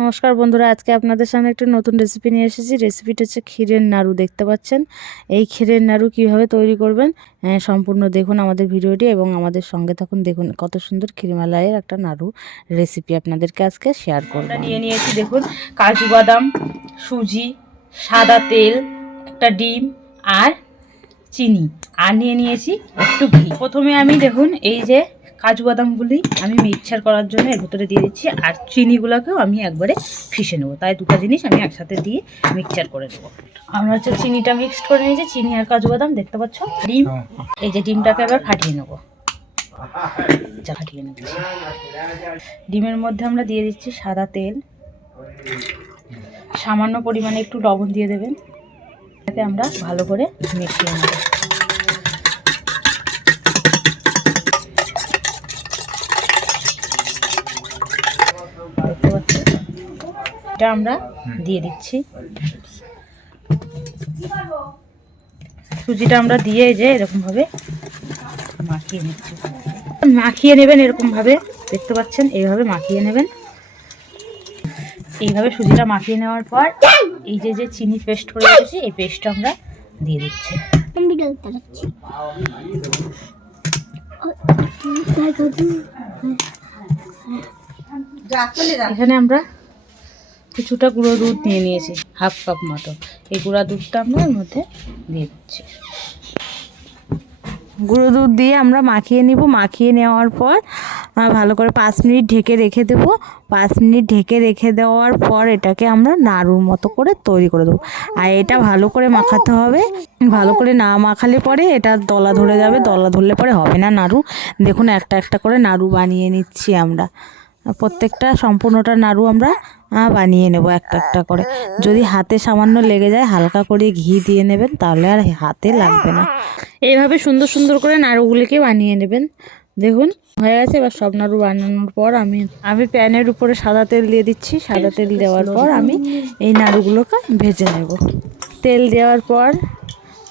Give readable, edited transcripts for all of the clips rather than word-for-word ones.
নমস্কার বন্ধুরা, আজকে আপনাদের সামনে একটা নতুন রেসিপি নিয়ে এসেছি। রেসিপিটা হচ্ছে ক্ষীরের নাড়ু। দেখতে পাচ্ছেন এই ক্ষীরের নাড়ু কিভাবে তৈরি করবেন সম্পূর্ণ দেখুন আমাদের ভিডিওটি এবং আমাদের সঙ্গে থাকুন। দেখুন কত সুন্দর ক্ষীরমালাইয়ের একটা নাড়ু রেসিপি আপনাদেরকে আজকে শেয়ার করব। নিয়ে নিয়েছি দেখুন কাজু বাদাম, সুজি, সাদা তেল, একটা ডিম আর চিনি, আর নিয়ে নিয়েছি একটু ঘি। প্রথমে আমি দেখুন এই যে কাজু বাদামগুলি আমি মিক্সচার করার জন্য এর ভিতরে দিয়ে দিচ্ছি, আর চিনিগুলোকেও আমি একবারে ফিশে নেবো। তাই দুটো জিনিস আমি একসাথে দিয়ে মিক্সচার করে নেবো। আমরা হচ্ছে চিনিটা মিক্সড করে নিয়েছি, চিনি আর কাজু বাদাম। দেখতে পাচ্ছ ডিম, এই যে ডিমটাকে এবার ফাটিয়ে নেবো। ফাটিয়ে নিচ্ছি। ডিমের মধ্যে আমরা দিয়ে দিচ্ছি সাদা তেল, সামান্য পরিমাণে একটু লবণ দিয়ে দেবেন। এটাকে আমরা ভালো করে মিশিয়ে নেব। দেখতে পাচ্ছি এটা আমরা দিয়ে দিচ্ছি। সুজিটা আমরা দিয়ে যে এরকম ভাবে মাখিয়ে নিচ্ছি। মাখিয়ে নেবেন এরকম ভাবে, দেখতে পাচ্ছেন এইভাবে মাখিয়ে নেবেন। এইভাবে সুজিটা মাখিয়ে নেওয়ার পর এই যে চিনি পেস্ট করে রেখেছি এই পেস্টটা আমরা দিয়ে দিচ্ছি। এখানে আমরা কিছুটা গুঁড়ো দুধ নিয়ে নিয়েছি, হাফ কাপ মতো। এই গুঁড়া দুধটা আমরা এর মধ্যে দিয়ে দিচ্ছি। গুঁড়ো দুধ দিয়ে আমরা মাখিয়ে নিব। মাখিয়ে নেওয়ার পর ভালো করে 5 মিনিট ঢেকে রেখে দেবো। 5 মিনিট ঢেকে রেখে দেওয়ার পর এটাকে আমরা নাড়ুর মতো করে তৈরি করে দেবো। আর এটা ভালো করে মাখাতে হবে। ভালো করে না মাখালে পরে এটা দলা ধরে যাবে, দলা ধরলে পরে হবে না নাড়ু। দেখুন একটা একটা করে নাড়ু বানিয়ে নিচ্ছি আমরা। প্রত্যেকটা সম্পূর্ণটা নাড়ু আমরা বানিয়ে নেব একটা একটা করে। যদি হাতে সামান্য লেগে যায় হালকা করে ঘি দিয়ে নেবেন, তাহলে আর হাতে লাগবে না। এইভাবে সুন্দর সুন্দর করে নাড়ুগুলিকে বানিয়ে নেবেন। দেখুন হয়ে গেছে। এবার সব নাড়ু বানানোর পর আমি প্যানের উপরে সাদা তেল দিয়ে দিচ্ছি। সাদা তেল দেওয়ার পর আমি এই নাড়ুগুলোকে ভেজে নেব। তেল দেওয়ার পর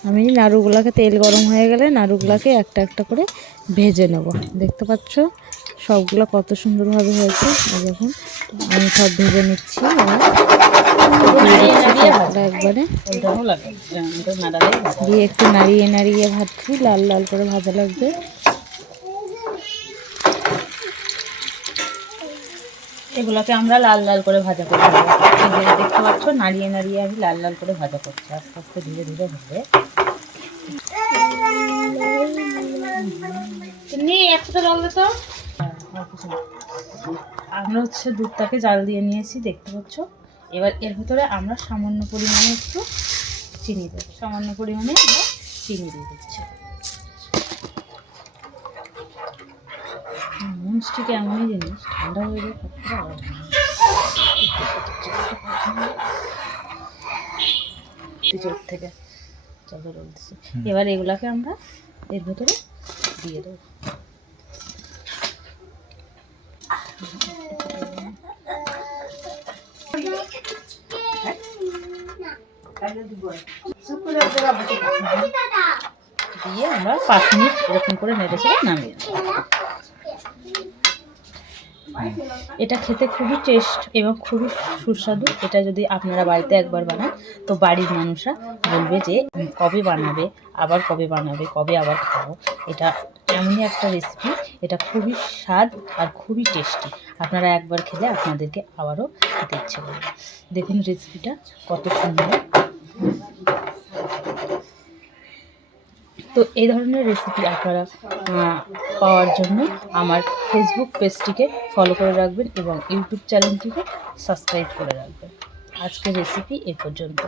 আমি নাড়ুগুলোকে, তেল গরম হয়ে গেলে নাড়ুগুলোকে একটা একটা করে ভেজে নেব। দেখতে পাচ্ছ সবগুলো কত সুন্দরভাবে হয়েছে। দেখুন আমি সব ভেজে নিচ্ছি। একবারে দিয়ে একটু নাড়িয়ে নাড়িয়ে ভাজছি, লাল লাল করে ভাজা লাগবে। এগুলোকে আমরা লাল লাল করে ভাজা করে দেখতে পাচ্ছ নাড়িয়ে নাড়িয়ে আমি লাল লাল করে ভাজা করছি। আস্তে আস্তে ধীরে ধীরে হবে। আমরা হচ্ছে দুধটাকে জাল দিয়ে নিয়েছি, দেখতে পাচ্ছ। এবার এর ভিতরে আমরা সামান্য পরিমাণে একটু চিনি দেবো। সামান্য পরিমাণে আমরা চিনি দিয়ে দিচ্ছি। মিষ্টিটা এমনই জিনিস, ঠান্ডা হয়ে যায় চোখ থেকে চাদর বলতেছি। এবার এগুলাকে আমরা এর ভেতরে দিয়ে দেবো। দিয়ে আমরা 5 মিনিট এরকম করে নেড়ে চেড়ে নামিয়ে দেবো। এটা খেতে খুবই টেস্ট এবং খুবই সুস্বাদু। এটা যদি আপনারা বাড়িতে একবার বানান তো বাড়ির মানুষরা বলবে যে কবে বানাবে, আবার কবে বানাবে, কবে আবার খাবো। এটা এমনই একটা রেসিপি, এটা খুবই স্বাদ আর খুবই টেস্টি। আপনারা একবার খেলে আপনাদেরকে আবারও খেতে ইচ্ছে করবে। দেখুন রেসিপিটা কত সুন্দর। তো এই ধরনের রেসিপি আপনারা পাওয়ার জন্য আমার ফেসবুক পেজটিকে ফলো করে রাখবেন এবং ইউটিউব চ্যানেলটিকে সাবস্ক্রাইব করে রাখবেন। আজকের রেসিপি এ পর্যন্ত।